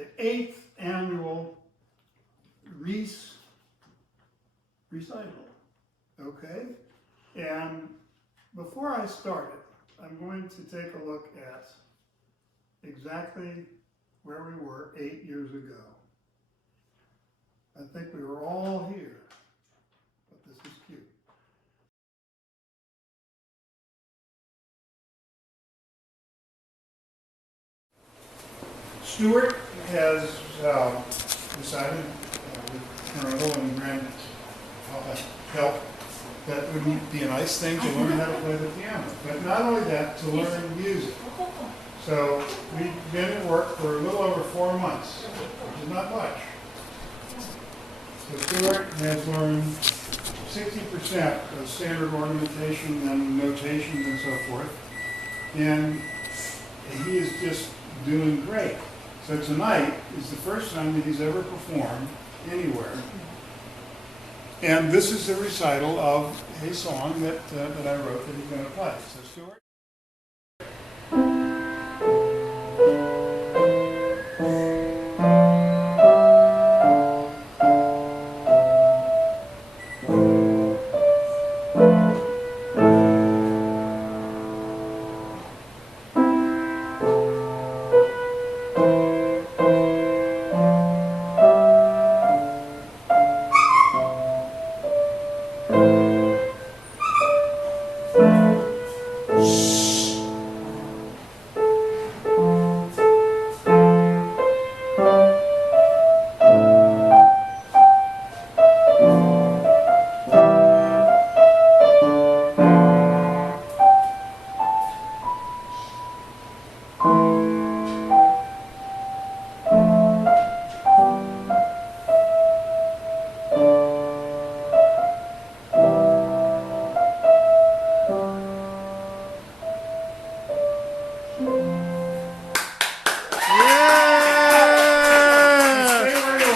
the 8th annual Reiss Recital, okay? And before I start it, I'm going to take a look at exactly where we were 8 years ago. I think we were all here, but this is cute. Steuart has decided, with parental and grand help, that it would be a nice thing to learn how to play the piano. But not only that, to learn music. So we've been at work for a little over 4 months, which is not much. So Steuart has learned 60% of standard ornamentation and notation and so forth. And he is just doing great. So tonight is the first time that he's ever performed anywhere. And this is a recital of a song that I wrote that he's going to play. So Steuart.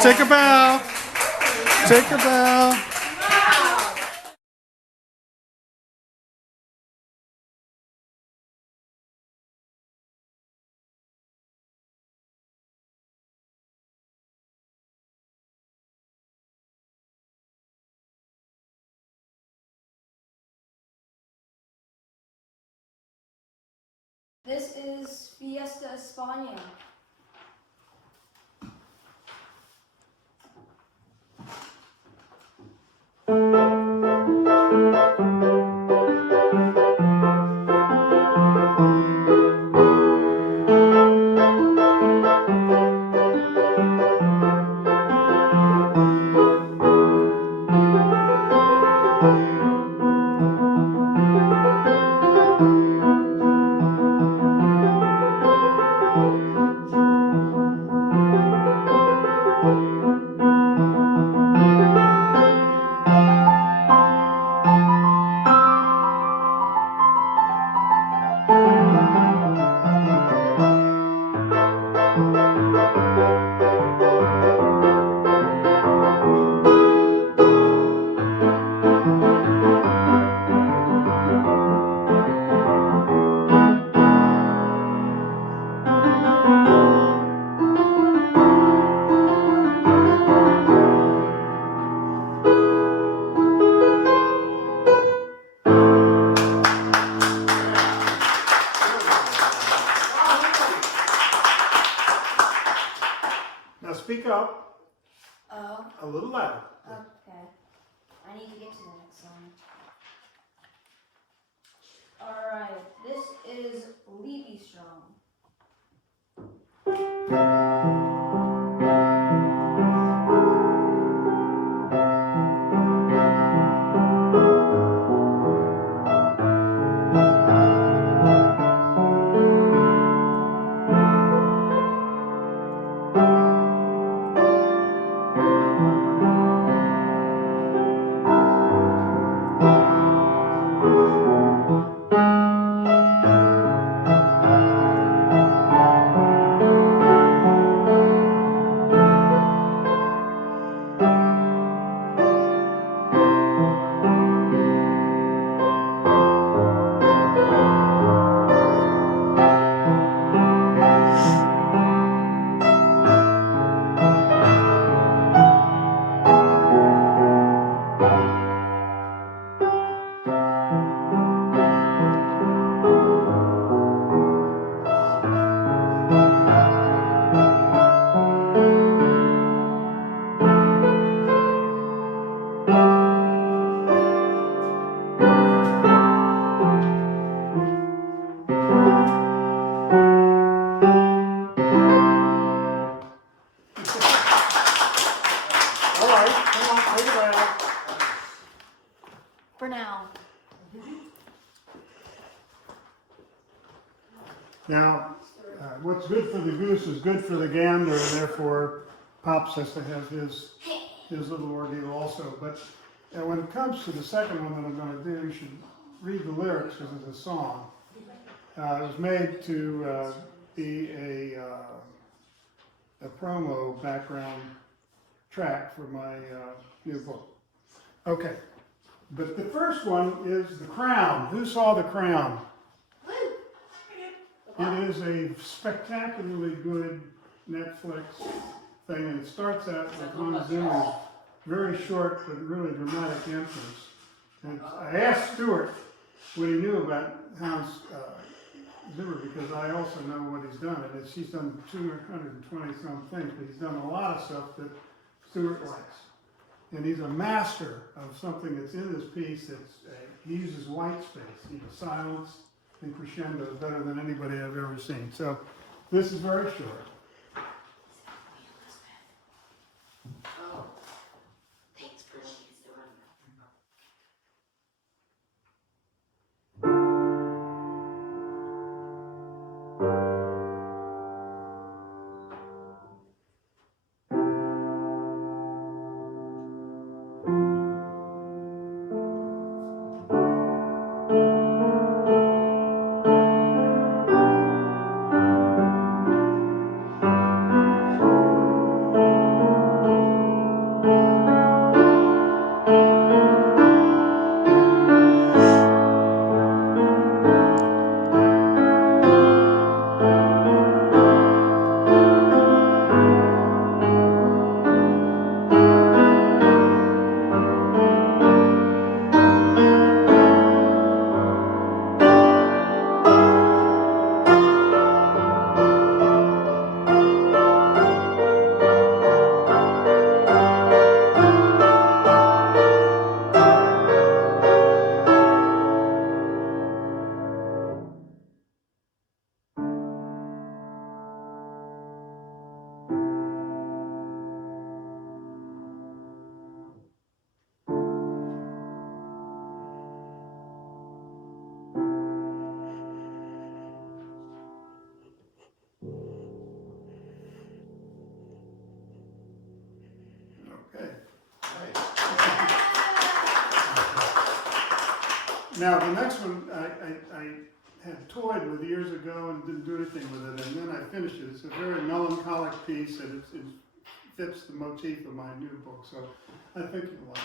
Take a bow. Take a bow. This is Fiesta España. Now speak up Oh, a little louder. okay. I need to get to the next song. Alright, this is Leavey Strong. Now, what's good for the goose is good for the gander, and therefore Pops has to have his little ordeal also. But when it comes to the second one that I'm going to do, you should read the lyrics because it's a song. It was made to be a promo background track for my new book. Okay, but the first one is The Crown. Who saw The Crown? It is a spectacularly good Netflix thing, and it starts out with Hans Zimmer's very short but really dramatic entrance. And I asked Steuart what he knew about Hans Zimmer, because I also know what he's done. And he's done 220 some things, but he's done a lot of stuff that Steuart likes. And he's a master of something that's in this piece. He uses white space, silence and crescendo better than anybody I've ever seen. So this is very short. Oh, thanks for doing. Okay. Now, the next one I had toyed with years ago and didn't do anything with it, and then I finished it. It's a very melancholic piece, and it fits the motif of my new book, so I think you'll like it.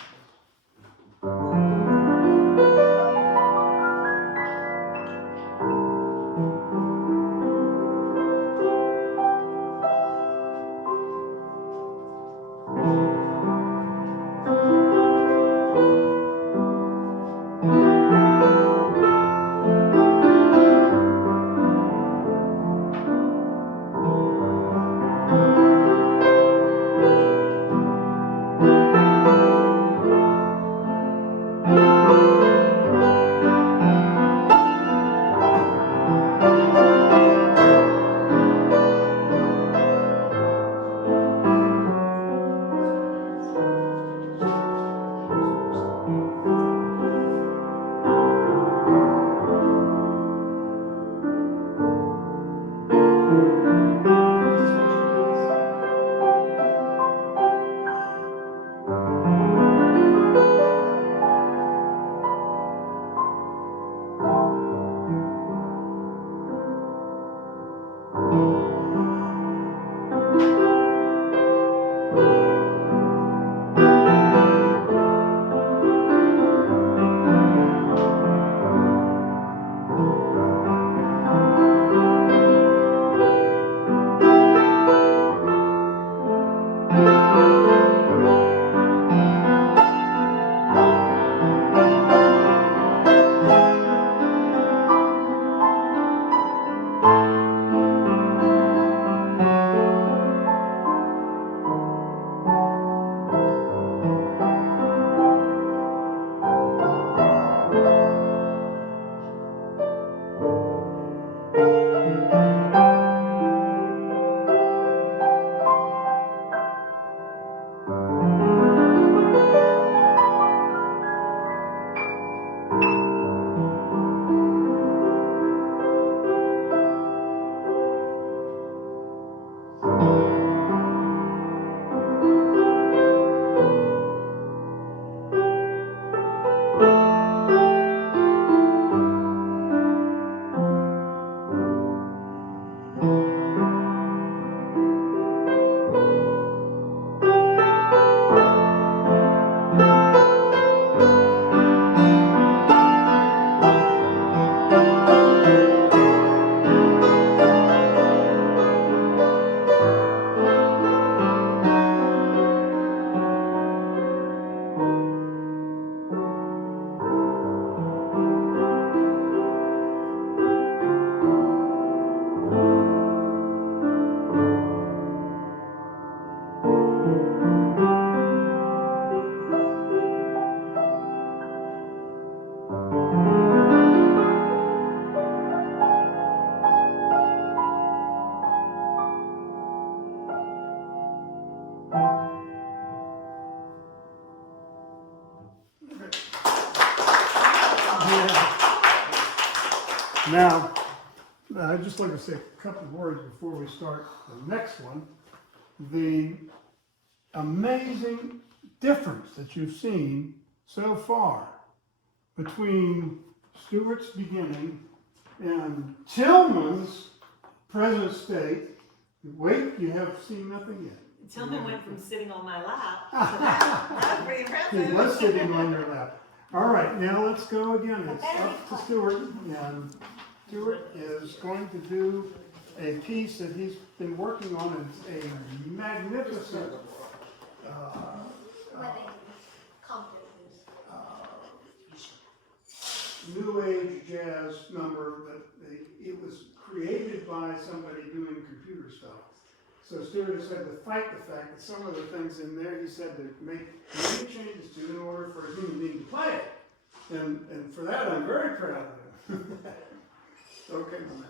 Now, I'd just like to say a couple of words before we start the next one. The amazing difference that you've seen so far between Steuart's beginning and Tilghman's present state. Wait, you have seen nothing yet. Tilghman went from sitting on my lap, so that was pretty impressive. He was sitting on your lap. All right, now let's go again. It's up to Steuart, and Steuart is going to do a piece that he's been working on. It's a magnificent New Age jazz number that it was created by somebody doing computer stuff. So Steuart has had to fight the fact that some of the things in there he said to make many changes to in order for a human being to play it. And for that I'm very proud of him. Okay, my man.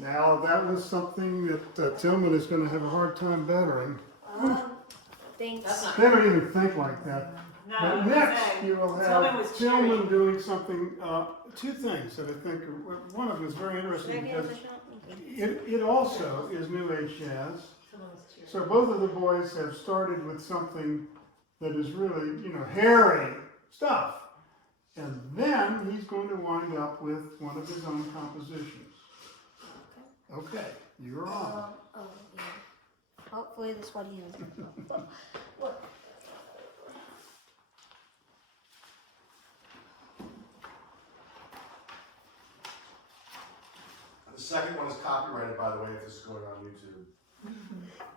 Now that was something that Tilghman is going to have a hard time battering. Thanks. That's They don't even think like that. No, But I'm next saying, you will Tilghman have was Tilghman cheering. doing something, two things that I think, one of them is very interesting Maybe I because should. it also is New Age jazz. Tilghman was cheering. So both of the boys have started with something that is really, hairy stuff. And then he's going to wind up with one of his own compositions. Okay, you're on. Oh, yeah. Hopefully this one he has. Look. The second one is copyrighted, by the way, if this is going on YouTube.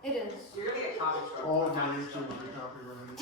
It is. You're gonna get copy struck. All of my YouTube will be copyrighted.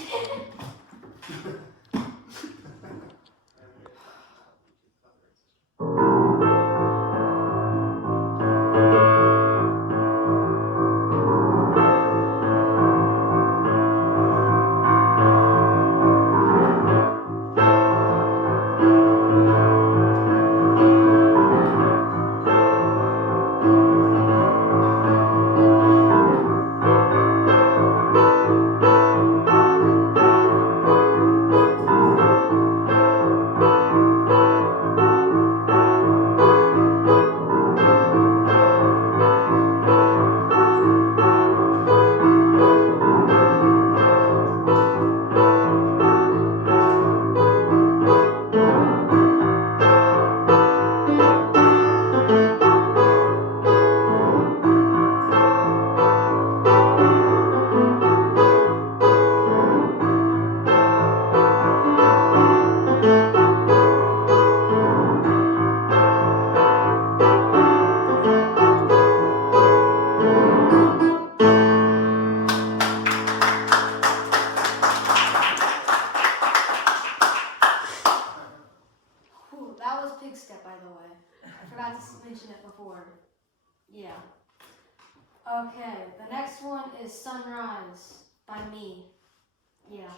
Ooh, that was pig step, by the way. I forgot to mention it before. Yeah. Okay, the next one is Sunrise by me. Yeah.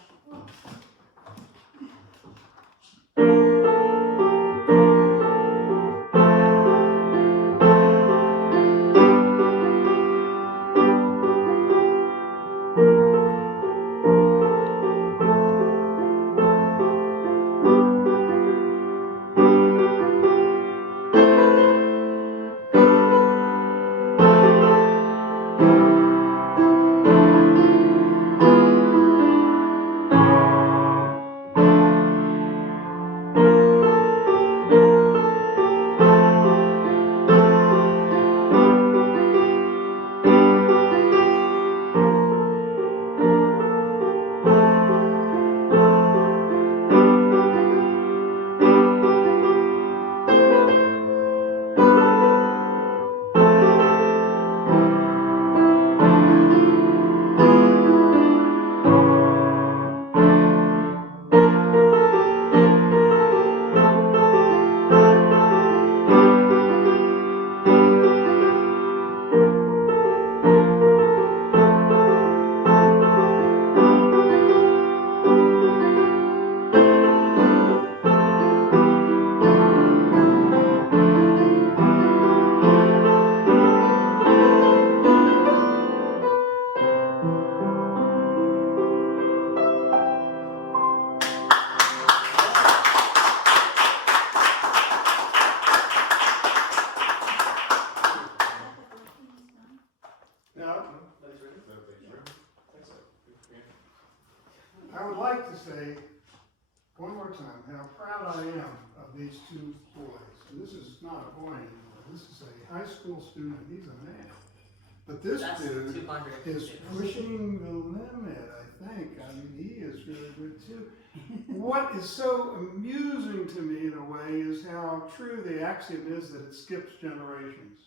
Now, I would like to say one more time how proud I am of these two boys. And this is not a boy anymore. This is a high school student. He's a man. But this That's dude 200. is pushing the limit, I think. I mean, he is really good too. What is so amusing to me in a way is how true the axiom is that it skips generations.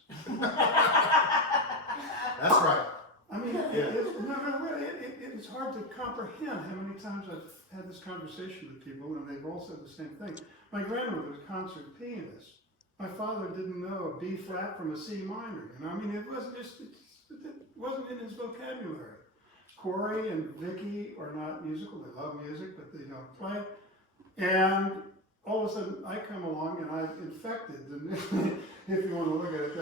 That's right. I mean, it's hard to comprehend how many times I've had this conversation with people and they've all said the same thing. My grandmother was a concert pianist. My father didn't know a B flat from a C minor. And I mean, it wasn't in his vocabulary. Corey and Vicky are not musical. They love music, but they don't play. And all of a sudden, I come along and I've infected, if you want to look at it,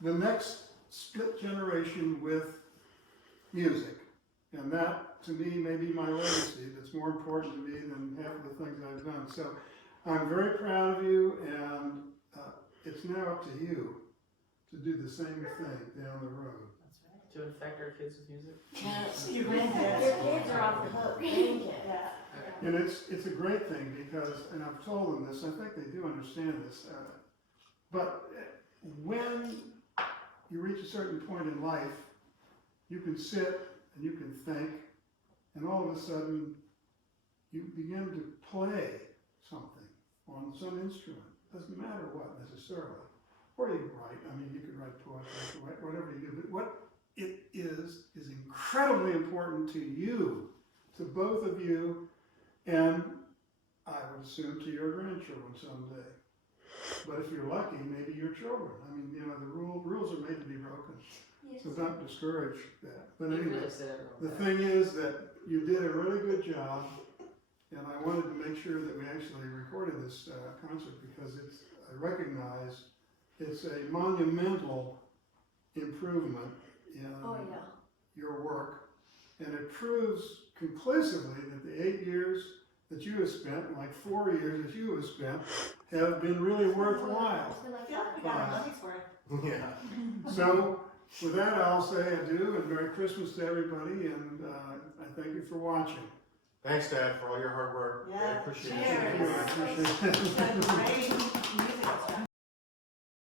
the next split generation with music. And that, to me, may be my legacy. That's more important to me than half of the things I've done. So I'm very proud of you, and it's now up to you to do the same thing down the road. That's right. To infect our kids with music. Yes, your kids are off the hook. Yeah. And it's a great thing because, and I've told them this, I think they do understand this, but when you reach a certain point in life, you can sit and you can think, and all of a sudden you begin to play something on some instrument. Doesn't matter what necessarily. or you write. I mean, you could write poetry, whatever you do. But what it is incredibly important to you, to both of you, and I would assume to your grandchildren someday. But if you're lucky, maybe your children. I mean, you know, the rules are made to be broken. Yes. So don't discourage that. But You anyway, really said it the real thing is that you did a really good job, and I wanted to make sure that we actually recorded this concert because I recognize it's a monumental improvement in Oh yeah. your work, and it proves conclusively that the 8 years that you have spent, like 4 years that you have spent, have been really worthwhile. It's been like Yeah, we got our money's worth. Yeah. So, with that, I'll say adieu and Merry Christmas to everybody, and I thank you for watching. Thanks, Dad, for all your hard work. I Yeah, appreciate cheers. it. I appreciate it. That's great.